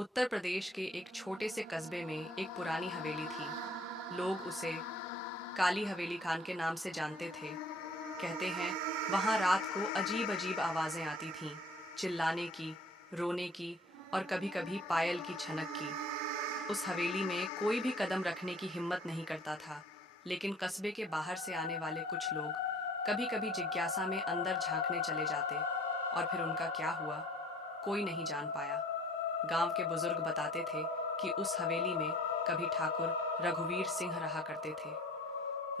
उत्तर प्रदेश के एक छोटे से कस्बे में एक पुरानी हवेली थी। लोग उसे काली हवेली खान के नाम से जानते थे। कहते हैं वहाँ रात को अजीब अजीब आवाज़ें आती थीं, चिल्लाने की, रोने की और कभी-कभी पायल की छनक की। उस हवेली में कोई भी कदम रखने की हिम्मत नहीं करता था, लेकिन कस्बे के बाहर से आने वाले कुछ लोग कभी-कभी जिज्ञासा में अंदर झांकने चले जाते और फिर उनका क्या हुआ, कोई नहीं जान पाया। गांव के बुजुर्ग बताते थे कि उस हवेली में कभी ठाकुर रघुवीर सिंह रहा करते थे।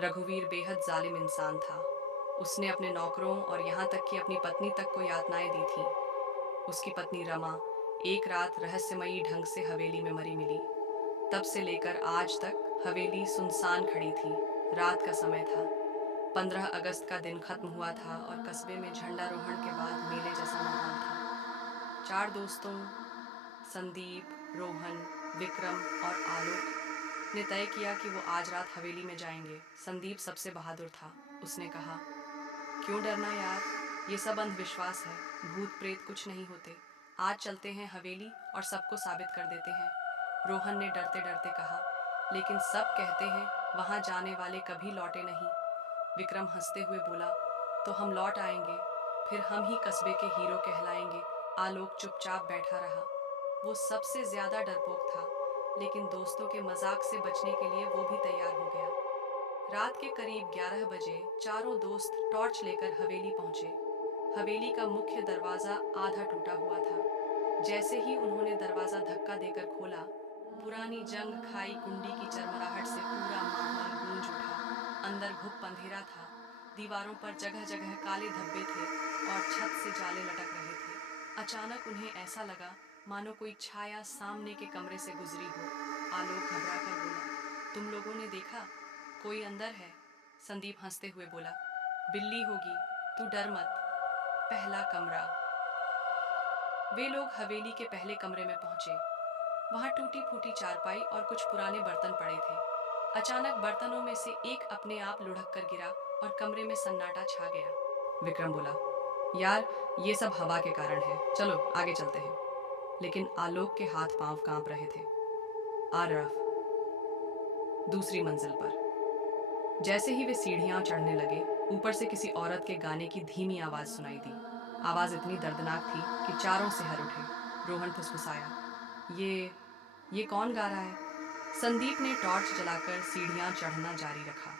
रघुवीर बेहद जालिम इंसान था। उसने अपने नौकरों और यहाँ तक कि अपनी पत्नी तक को यातनाएं दी थीं। उसकी पत्नी रमा एक रात रहस्यमयी ढंग से हवेली में मरी मिली। तब से लेकर आज तक हवेली सुनसान खड़ी थी। रात का समय था। 15 अगस्त का दिन खत्म हुआ था और कस्बे में झंडारोहण के बाद मेले जैसा माहौल था। चार दोस्तों संदीप, रोहन, विक्रम और आलोक ने तय किया कि वो आज रात हवेली में जाएंगे। संदीप सबसे बहादुर था। उसने कहा, क्यों डरना यार, ये सब अंधविश्वास है, भूत प्रेत कुछ नहीं होते। आज चलते हैं हवेली और सबको साबित कर देते हैं। रोहन ने डरते डरते कहा, लेकिन सब कहते हैं वहाँ जाने वाले कभी लौटे नहीं। विक्रम हंसते हुए बोला, तो हम लौट आएंगे, फिर हम ही कस्बे के हीरो कहलाएंगे। आलोक चुपचाप बैठा रहा। वो सबसे ज्यादा डरपोक था, लेकिन दोस्तों के मजाक से बचने के लिए वो भी तैयार हो गया। रात के करीब 11 बजे चारों दोस्त टॉर्च लेकर हवेली पहुंचे। हवेली का मुख्य दरवाजा आधा टूटा हुआ था। जैसे ही उन्होंने दरवाजा धक्का देकर खोला, पुरानी जंग खाई कुंडी की चरमराहट से पूरा माहौल गूंज उठा। अंदर घुप अंधेरा था। दीवारों पर जगह जगह काले धब्बे थे और छत से जाले लटक रहे थे। अचानक उन्हें ऐसा लगा मानो कोई छाया सामने के कमरे से गुजरी हो। आलोक घबरा कर बोला, तुम लोगों ने देखा? कोई अंदर है? संदीप हंसते हुए बोला, बिल्ली होगी, तू डर मत। पहला कमरा। वे लोग हवेली के पहले कमरे में पहुंचे। वहां टूटी फूटी चारपाई और कुछ पुराने बर्तन पड़े थे। अचानक बर्तनों में से एक अपने आप लुढ़क कर गिरा और कमरे में सन्नाटा छा गया। विक्रम बोला, यार ये सब हवा के कारण है, चलो आगे चलते हैं। लेकिन आलोक के हाथ पांव कांप रहे थे। आरफ दूसरी मंजिल पर। जैसे ही वे सीढ़ियां चढ़ने लगे, ऊपर से किसी औरत के गाने की धीमी आवाज सुनाई दी। आवाज इतनी दर्दनाक थी कि चारों सिहर उठे। रोहन फुसफुसाया, ये कौन गा रहा है? संदीप ने टॉर्च जलाकर सीढ़ियां चढ़ना जारी रखा।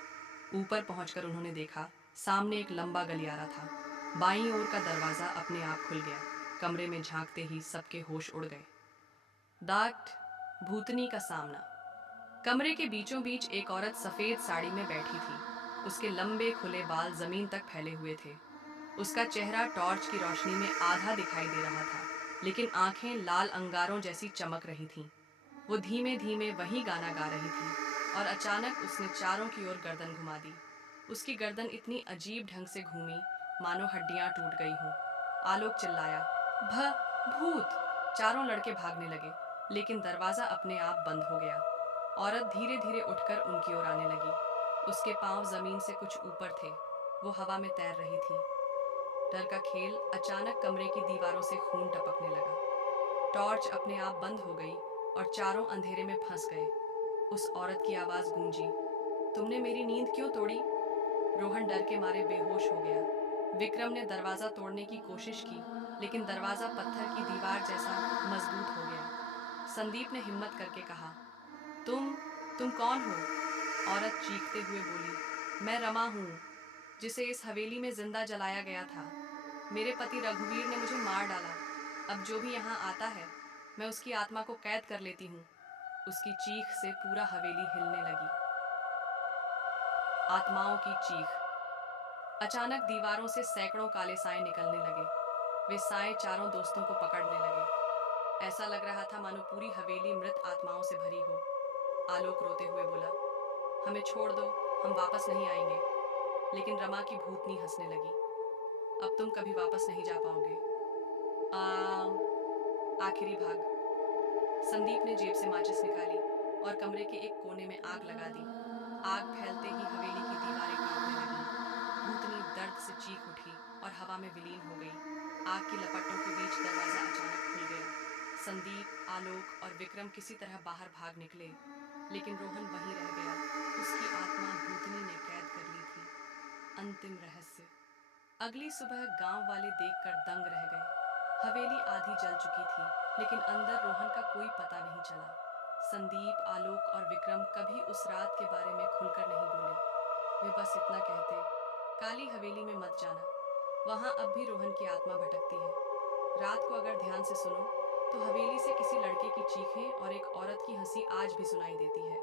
ऊपर पहुंचकर उन्होंने देखा, सामने एक लंबा गलियारा था। बाईं ओर का दरवाजा अपने आप खुल गया। कमरे में झांकते ही सबके होश उड़ गए। डाक्ट भूतनी का सामना। कमरे के बीचों बीच एक औरत सफेद साड़ी में बैठी थी। उसके लंबे खुले बाल जमीन तक फैले हुए थे। उसका चेहरा टॉर्च की रोशनी में आधा दिखाई दे रहा था, लेकिन आंखें लाल अंगारों जैसी चमक रही थीं। वो धीमे धीमे वही गाना गा रही थी और अचानक उसने चारों की ओर गर्दन घुमा दी। उसकी गर्दन इतनी अजीब ढंग से घूमी मानो हड्डियां टूट गई हों। आलोक चिल्लाया, भूत! चारों लड़के भागने लगे, लेकिन दरवाजा अपने आप बंद हो गया। औरत धीरे धीरे उठकर उनकी ओर आने लगी। उसके पांव जमीन से कुछ ऊपर थे। वो हवा में तैर रही थी। डर का खेल। अचानक कमरे की दीवारों से खून टपकने लगा। टॉर्च अपने आप बंद हो गई और चारों अंधेरे में फंस गए। उस औरत की आवाज गूंजी, तुमने मेरी नींद क्यों तोड़ी? रोहन डर के मारे बेहोश हो गया। विक्रम ने दरवाजा तोड़ने की कोशिश की, लेकिन दरवाजा पत्थर की दीवार जैसा मजबूत हो गया। संदीप ने हिम्मत करके कहा, तुम तुम कौन हो? औरत चीखते हुए बोली, मैं रमा हूँ, जिसे इस हवेली में जिंदा जलाया गया था। मेरे पति रघुवीर ने मुझे मार डाला। अब जो भी यहाँ आता है, मैं उसकी आत्मा को कैद कर लेती हूँ। उसकी चीख से पूरा हवेली हिलने लगी। आत्माओं की चीख। अचानक दीवारों से सैकड़ों काले साए निकलने लगे। वे साए चारों दोस्तों को पकड़ने लगे। ऐसा लग रहा था मानो पूरी हवेली मृत आत्माओं से भरी हो। आलोक रोते हुए बोला, हमें छोड़ दो, हम वापस नहीं आएंगे। लेकिन रमा की भूतनी हंसने लगी, अब तुम कभी वापस नहीं जा पाओगे। आखिरी भाग। संदीप ने जेब से माचिस निकाली और कमरे के एक कोने में आग लगा दी। आग फैलते ही हवेली की दीवारें कांपने लगीं। भूतनी दर्द से चीख उठी और हवा में विलीन हो गई। आग की लपटों के बीच दरवाजा अचानक खुल गया। संदीप, आलोक और विक्रम किसी तरह बाहर भाग निकले, लेकिन रोहन वहीं रह गया। उसकी आत्मा भूतनी ने कैद कर ली थी। अंतिम रहस्य। अगली सुबह गांव वाले देखकर दंग रह गए। हवेली आधी जल चुकी थी, लेकिन अंदर रोहन का कोई पता नहीं चला। संदीप, आलोक और विक्रम कभी उस रात के बारे में खुलकर नहीं बोले। वे बस इतना कहते, काली हवेली में मत जाना, वहां अब भी रोहन की आत्मा भटकती है। रात को अगर ध्यान से सुनो तो हवेली से किसी लड़के की चीखें और एक औरत की हंसी आज भी सुनाई देती है।